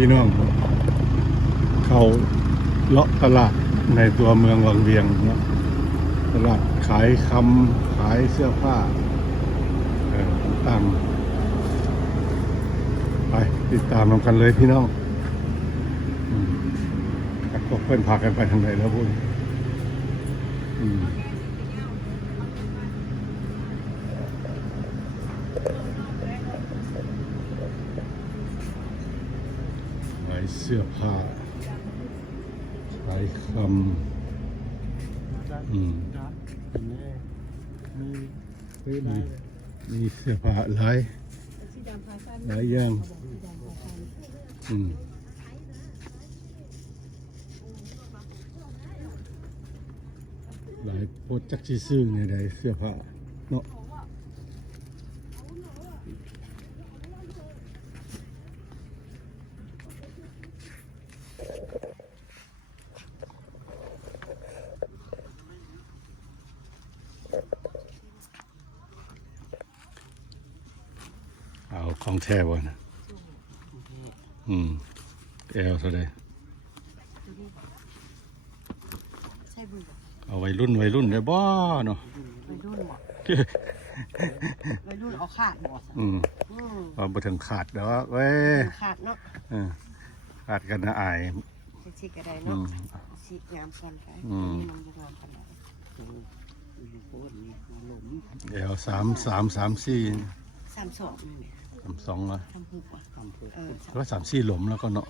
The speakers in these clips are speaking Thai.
พี่น้องเขาเลาะตลาดในตัวเมืองวังเวียงเนาะตลาดขายคำขายเสื้อผ้าต่างๆไปติดตามกันเลยพี่น้องพวกเพื่อนพากันไปทางไหนแล้วพูดขายเสื้อผ้าขายคำมีเสื้อผ้าหลายอย่างหลายโพสจักที่ซื้อในใดเสื้อผ้าเนาะเอาของแท้วะนะแอลเท่าไรเอาวัยรุ่นได้บ่เนาะวัยรุ่นเอาขาดบ่เอาไปถึงขาดเด้อเว้ยขาดเนาะขาดกันนะอายชิกก็ได้เนาะชิกงามกันไปมันบ่งามปานใดเดี๋ยว334 32นี่32ละทำผูกอ่ะแล้ว34หลมแล้วก็เนาะ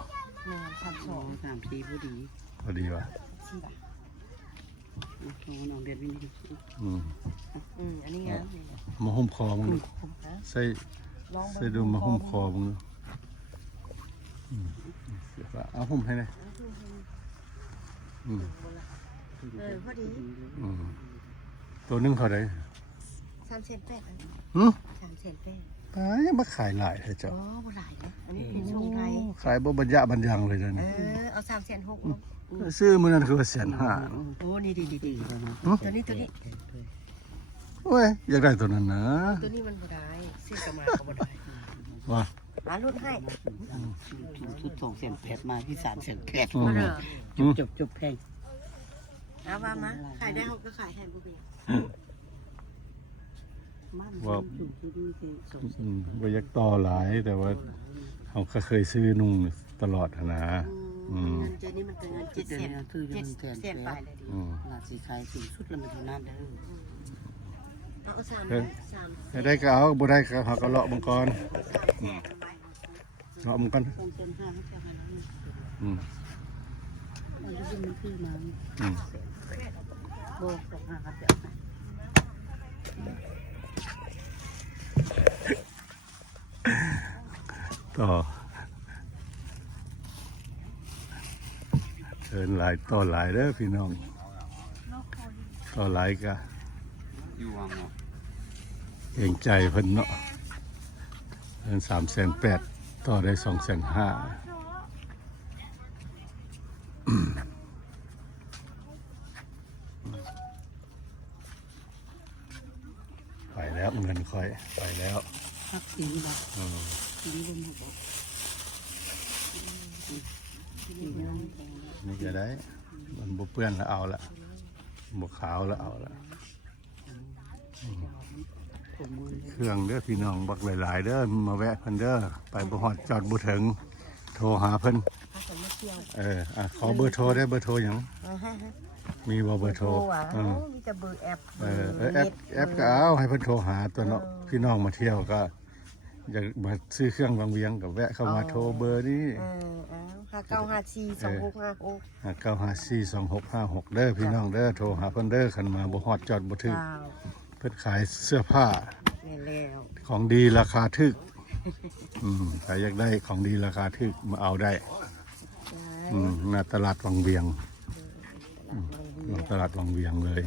32 34พอดีว่ะน้องเดือนนี้อันนี้งามมาหุ้มคอมึงใส่ดูมาหุ้มคอมึงเอาหุ้มให้เลยพอดีตัวนึงเท่าไหร่3,800 3,800ตายมาขายหลายเลยเจ้าบ่หลายนะอันนี้เป็นทรงไทยขายบ่บรรยะบรรยังเลยนะนี่เอา3,600ซื้อมื้อนั้นคือ1,500โอ้นี่ดีตัวนี้โอ้ยอยากได้ตัวนั้นนะตัวนี้มันบ่ได้ซื้อกลับมาก็บ่ได้ว่าหารุ่นให้ชุด2,800มาที่3,800จบแพงเอาว่ามาขายได้เฮาก็ขายให้บ่เป็นว่าบ่อยากต่อหลายแต่ว่าเขาก็เคยซื้อนุ่งตลอดนะเงินเจนี่มันเป็นเงิน700,000คือ700,000ไปเลยดิน่าสิขายสูงสุดแล้วมันเท่านั้นเด้อเอา3ได้ก็เอาบ่ได้ก็เขาก็เลาะมังกรเลาะมังกรต่อเดินหลายต่อหลายเด้อพี่น้องต่อหลายก็เก่งใจเพิ่นเนาะเดิน3,800ต่อได้2,500ไปแล้วเงินค่อยไปแล้วนี่จะได้มันบุเปื้อนแล้วเอาละบุขาวแล้วเอาละเครื่องเด้อพี่น้องบักหลายๆเด้อมาแวะเพิ่นเด้อไปบ่ฮอดจอดบ่ถึงโทรหาเพิ่นขอเบอร์โทรได้เบอร์โทรหยังมีเบอร์โทรมีแต่เบอร์แอปแอปก็เอาให้เพิ่นโทรหาตัวเนาะพี่น้องมาเที่ยวก็อยากมาซื้อเครื่องวังเวียงกับแวะเข้ามาโทรเบอร์นี้9542656เด้อพี่น้องเด้อโทรหาเพิ่นเด้อคันมาบ่ฮอดจอดบ่ถึงเพิ่นขายเสื้อผ้าของดีราคาถูกใครอยากได้ของดีราคาถูกมาเอาได้หน้าตลาดวังเวียงตลาดวังเวียงเลย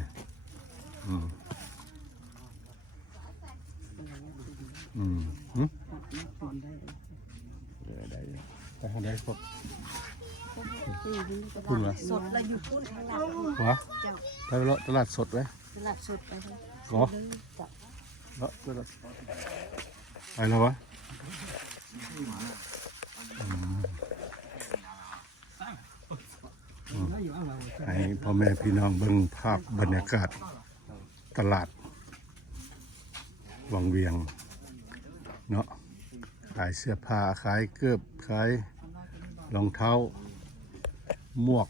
ได้ครบพุ่นวะสดแล้วอยู่พุ่นวะไปเลาะตลาดสดไหมตลาดสดไปเหรอไปแล้ววะ ให้พ่อแม่พี่น้องเบิ่งภาพบรรยากาศตลาดวังเวียงเนาะขายเสื้อผ้าขายเกือบขายรองเท้าหมวก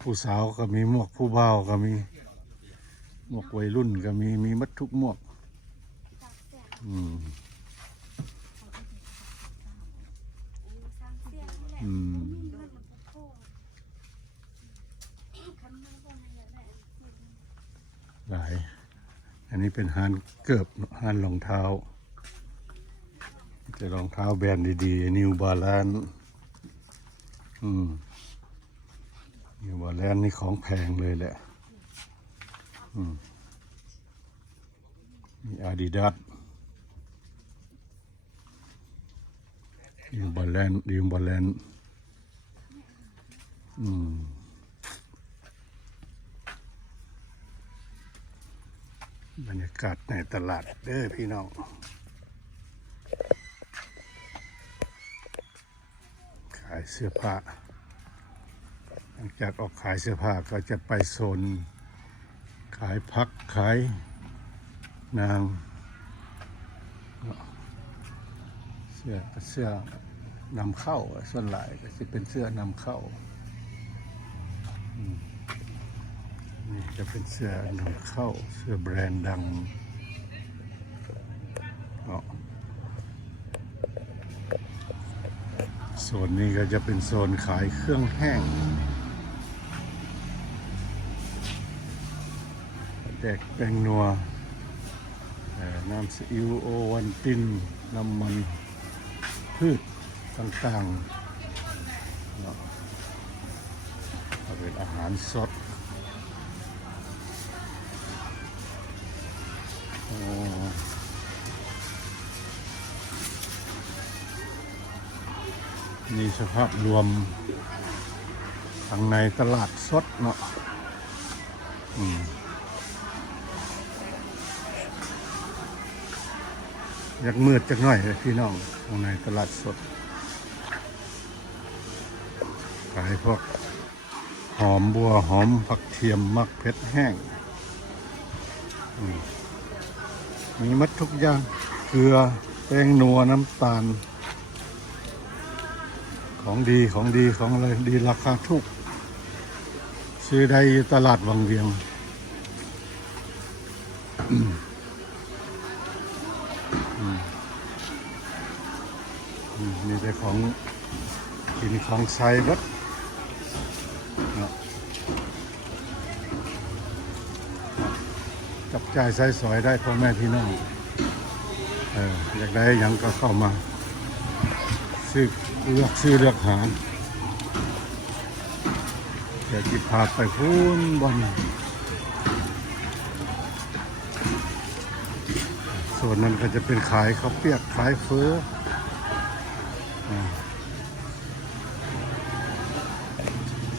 ผู้สาวก็มีหมวกผู้บ่าวก็มีหมวกวัยรุ่นก็มีมัดทุกหมวกอืมหลายอันนี้เป็นห้านเกือบห้านรองเท้าจะรองเท้าแบรนด์ดีๆนิวบาลานนิวบาลานนี่ของแพงเลยแหละมีอาดิดาสนิวบาลานบรรยากาศในตลาดเด้อพี่น้องขายเสื้อผ้าหลังจากออกขายเสื้อผ้าก็จะไปโซนขายพักขายนางเสื้อนำเข้าส่วนหลายก็จะเป็นเสื้อนำเข้านี่จะเป็นเสื้อนำเข้าเสื้อแบรนด์ดังโซนนี้ก็จะเป็นโซนขายเครื่องแห้งแดกแป้งนัวน้ำซีอิ๊วโอวัลตินน้ำมันพืชต่างๆเป็นอาหารสดนี่สภาพรวมทางในตลาดสดเนาะอยากมืดจักหน่อยพี่น้องทางในตลาดสดขายพวกหอมบัวหอมผักเทียมมักเพชรแห้งมีมัดทุกอย่างเกลือแป้งนัวน้ำตาลของดีของอะไรดีราคาถูกซื้อได้ตลาดวังเวียงมีแต่ของกินของใช้รถจับจ่ายใช้สอยได้พ่อแม่พี่น้องอยากได้ยังก็เข้ามาเลือกหาอยากจะพาไปพูนบอลส่วนนั้นก็จะเป็นขายข้าวเปียกขายเฟ้อ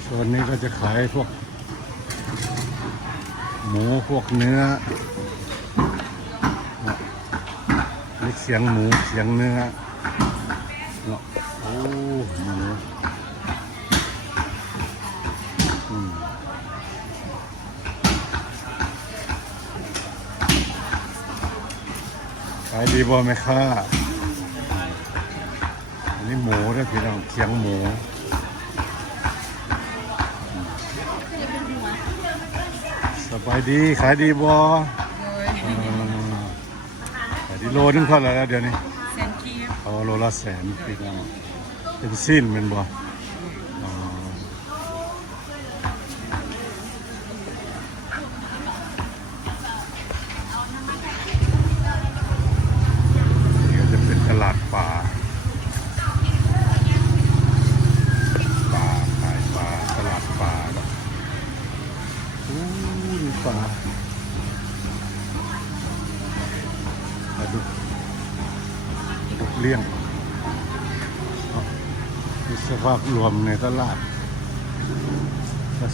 ส่วนนี้ก็จะขายพวกหมูพวกเนื้อนี่เสียงหมูเสียงเนื้อโอ้หมูขายดีบ่ไหมค่ะอันนี้หมูด้วยพี่น้องเสียงหมูสบายดีขายดีบ่ขายดีโลนึงเท่าไหร่แล้วเดี๋ยวนี้โลละ100,000พี่น้องเป็นสิ้นเป็นบ่นี่ก็จะเป็นตลาดป่าขายปลาตลาดป่านี่ปลาดุกเลี้ยงมีสภาพรวมในตลาด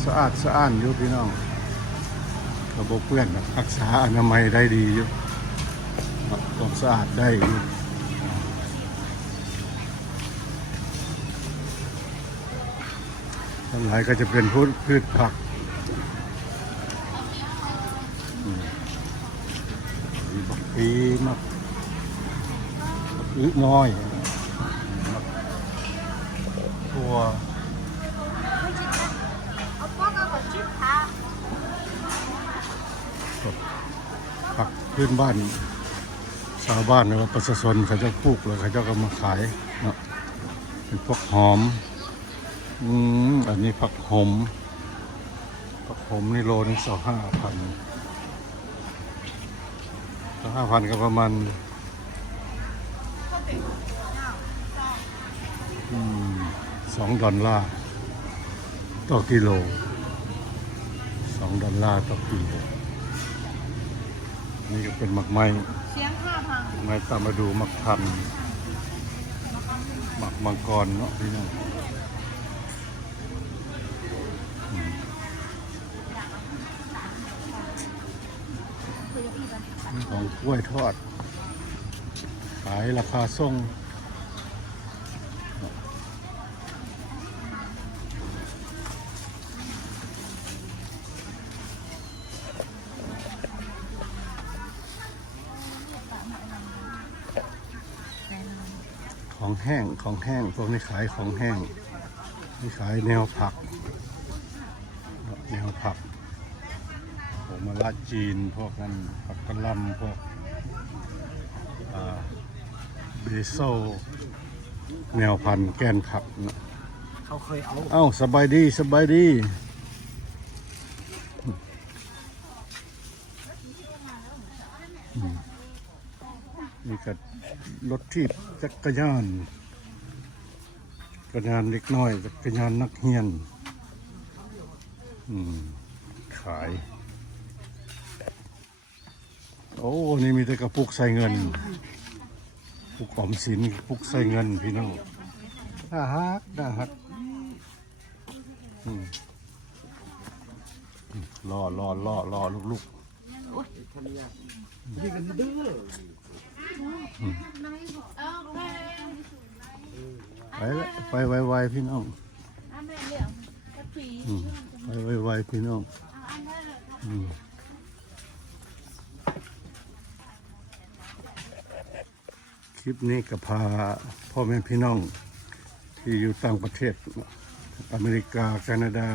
สะอาดอยู่พี่น้องระบบเปื้อนรักษาอนามัยได้ดีอยู่ความสะอาดได้อยู่ ทั้งหลายก็จะเป็นพืชผักมีบักปีมักอึน้อยตัวผักพื้นบ้านชาวบ้านหรือว่าประชาชนเขาจะปลูกแล้วเขาจะก็มาขายเนาะเป็นพวกหอมอันนี้ผักหอมนี่โลนึง25,000ก็ประมาณ$2ต่อกิโล$2ต่อกิโลนี่ก็เป็นหมักไม้ไม้ตามมาดูหมักทันหมักมังกรเนาะพี่น้องของกล้วยทอดขายราคาส่งของแห้งพวกนี้ขายของแห้งนี่ขายแนวผักผมมาลาดจีนพวกนั้นผักกะหล่ำพวกเบโซแนวพันธุ์แกนผักนะเขาเคยเอา เอ้าสบายดีนี่ก็รถที่จักรยานเล็กน้อยจักรยานนักเรียนขายโอ้นี่มีแต่กระปุกใส่เงินปุกออมสินปุกใส่เงินพี่น้องน่าฮักรอลูกไปไวพี่น้องไปไวพี่น้องคลิปนี้ก็พาพ่อแม่พี่น้องที่อยู่ต่างประเทศอเมริกาแคนาดา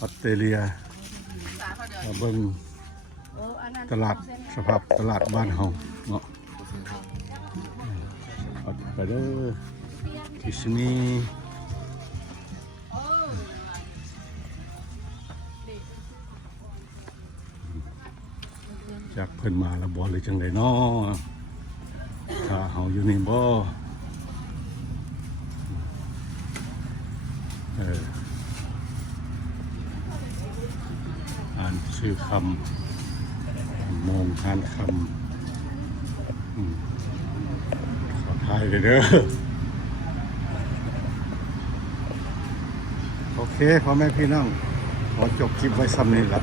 ออสเตรเลียมาเบิ่งตลาดสภาพตลาดบ้านเฮาเนาะไปเด้อที่สนีจากเพิ่นมาแล้วบ่เลยจังได๋เนาะถ้าเฮาอยู่นี่บ่อ่านชื่อคำมองอ่านคำขอทายเลยเด้อโอเคพ่อแม่พี่น้องขอจบคลิปไว้ซ้ำนี้ละ